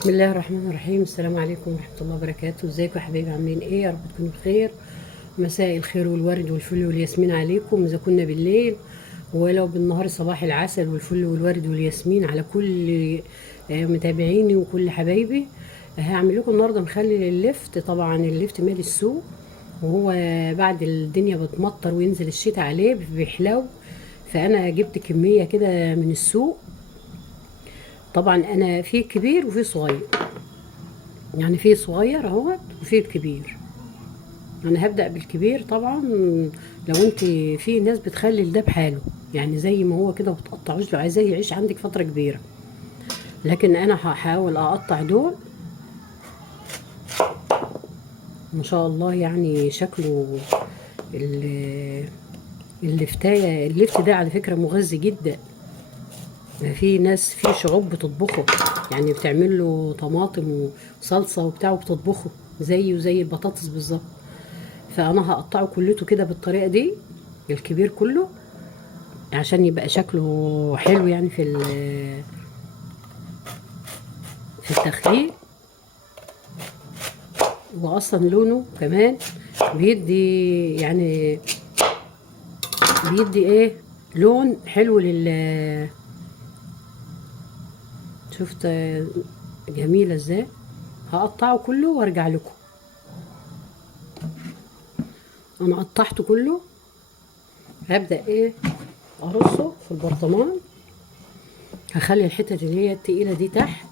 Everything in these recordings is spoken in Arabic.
بسم الله الرحمن الرحيم. السلام عليكم ورحمة الله وبركاته. ازيكم يا حبايبي؟ عاملين ايه؟ يا رب تكونوا بخير. مساء الخير والورد والفل والياسمين عليكم اذا كنا بالليل، ولو بالنهار صباح العسل والفل والورد والياسمين على كل متابعيني وكل حبايبي. هعمل لكم النهارده مخلل اللفت. طبعا اللفت مالي السوق، وهو بعد الدنيا بتمطر وينزل الشتاء عليه بيحلو. فانا جبت كمية كده من السوق. طبعا انا في كبير وفي صغير، يعني في صغير اهوت وفي الكبير. انا هبدأ بالكبير طبعا. لو انت في ناس بتخلي ده بحاله، يعني زي ما هو كده وبتقطعوش، لو عايزاه يعيش عندك فترة كبيرة. لكن انا هحاول اقطع دول. ما شاء الله يعني شكله ال- اللفت ده على فكرة مغذي جدا. في ناس، في شعوب بتطبخه، يعني بتعمل له طماطم وصلصة وبتاع وبتطبخه زيه زي البطاطس بالظبط. فانا هقطعه كلته كده بالطريقه دي، الكبير كله، عشان يبقى شكله حلو يعني في التخليل. واصلا لونه كمان بيدي، يعني بيدي ايه، لون حلو شفت جميله ازاي. هقطعه كله وارجع لكم. انا قطعته كله. هبدا ايه، ارصه في البرطمان. هخلي الحته اللي هي التقيله دي تحت.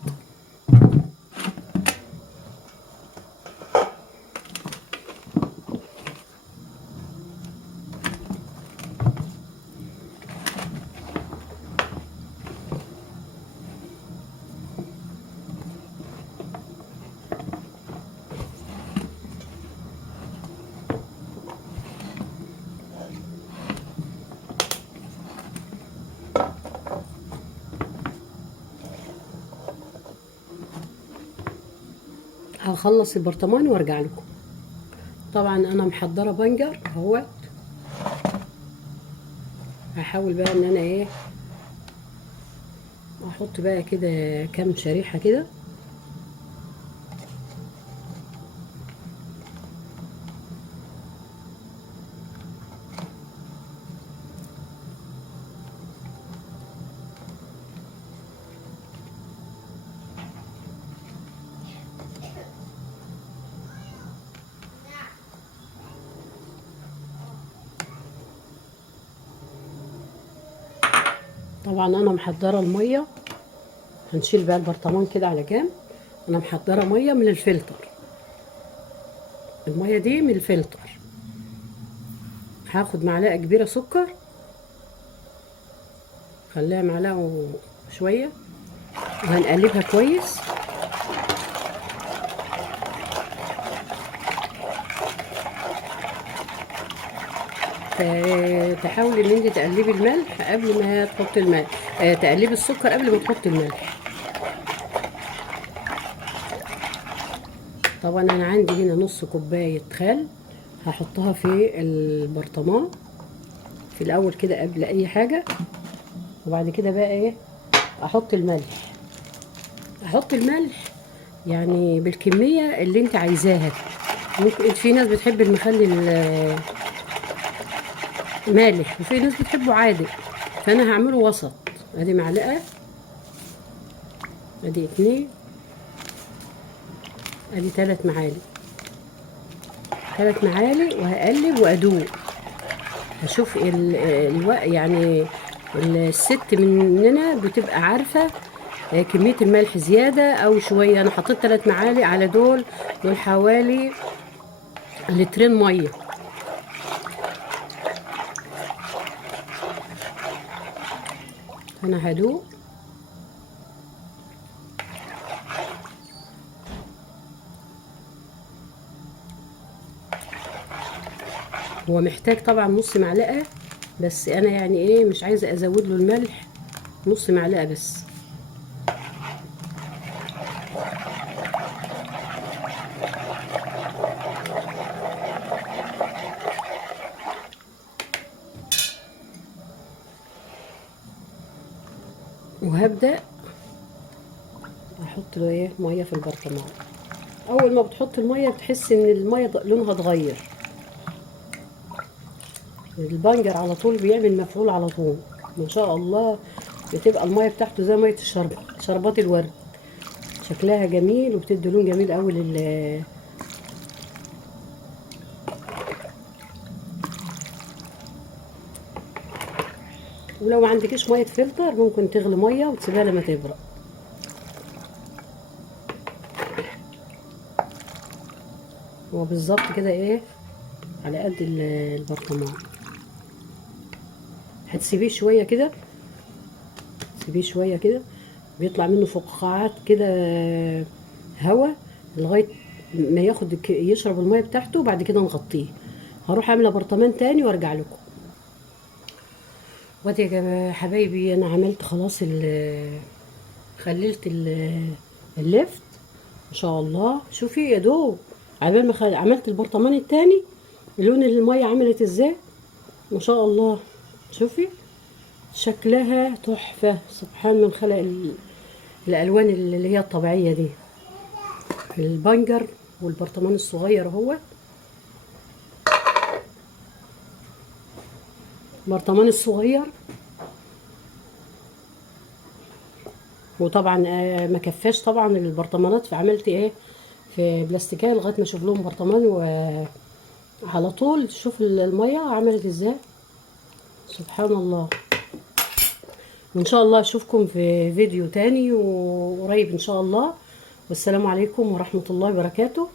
هخلص البرطمان وارجع لكم. طبعا انا محضره بنجر اهوت. هحاول بقى ان انا ايه، احط بقى كده كام شريحه كده. طبعا انا محضره الميه. هنشيل بقى البرطمان كده على جنب. انا محضره ميه من الفلتر. الميه دي من الفلتر. هاخد معلقه كبيره سكر، خليها معلقه وشويه، وهنقلبها كويس. تحاولي ان انت تقلبي الملح قبل ما تحطي الملح. تقلبي السكر قبل ما تحطي الملح. طبعا انا عندي هنا نص كوبايه خل، هحطها في البرطمان في الاول كده قبل اي حاجه. وبعد كده بقى ايه، احط الملح. احط الملح يعني بالكميه اللي انت عايزاها. ممكن في ناس بتحب المخلل مالح، وفي ناس بتحبه عادي. فانا هعمله وسط. ادي معلقه، ادي اتنين، ادي 3 معالق. 3 معالق، وهقلب وادوق. هشوف يعني الست مننا بتبقى عارفه كميه الملح زياده او شويه. انا حطيت 3 معالق على دول حوالي لترين ميه. انا هدوق. هو محتاج طبعا نص معلقه، بس انا يعني ايه مش عايزه ازود له الملح. نص معلقه بس. وهبدا بنحط له ايه ميه في البرطمان. اول ما بتحط الميه بتحس ان الميه لونها اتغير. البنجر على طول بيعمل مفعول على طول ما شاء الله. بتبقى الميه بتاعته زي ميه شربات الورد، شكلها جميل وبتدي لون جميل قوي ولو ما عندكيش ميه فلتر ممكن تغلي ميه وتسيبها لما تبرد. هو بالظبط كده ايه على قد البرطمان. هتسيبيه شويه كده، سيبيه شويه كده بيطلع منه فقاعات كده هوا لغايه ما ياخد يشرب الميه بتاعته. بعد كده نغطيه. هروح اعمل برطمان تاني وارجع لكم. وادي يا جماعه حبايبي انا عملت خلاص خللت اللفت ما شاء الله. شوفي يا دوب عبال ما عملت البرطمان التاني لون الميه عملت ازاي ما شاء الله. شوفي شكلها تحفه سبحان من خلق الالوان اللي هي الطبيعيه دي. البنجر والبرطمان الصغير اهو. البرطمان الصغير وطبعا ما كفاش طبعا البرطمانات، فعملت ايه في بلاستيكيه لغايه ما اشوف لهم برطمان وعلى طول. شوف الميه عملت ازاي سبحان الله. وان شاء الله اشوفكم في فيديو تاني وقريب ان شاء الله. والسلام عليكم ورحمه الله وبركاته.